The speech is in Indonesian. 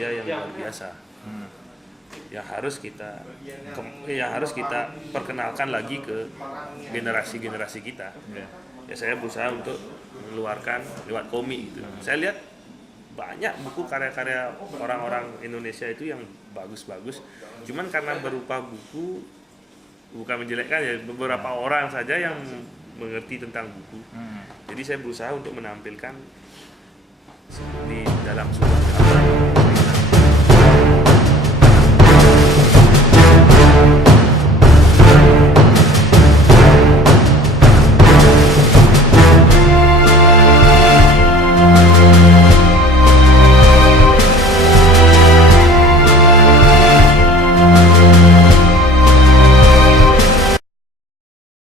budaya yang luar biasa. Yang harus kita perkenalkan lagi ke generasi kita. Ya saya berusaha untuk mengeluarkan lewat komik gitu. Saya lihat banyak buku karya-karya orang-orang Indonesia itu yang bagus-bagus. Cuman karena berupa buku, bukan menjelekkan ya, beberapa orang saja yang mengerti tentang buku. Jadi saya berusaha untuk menampilkan di dalam sebuah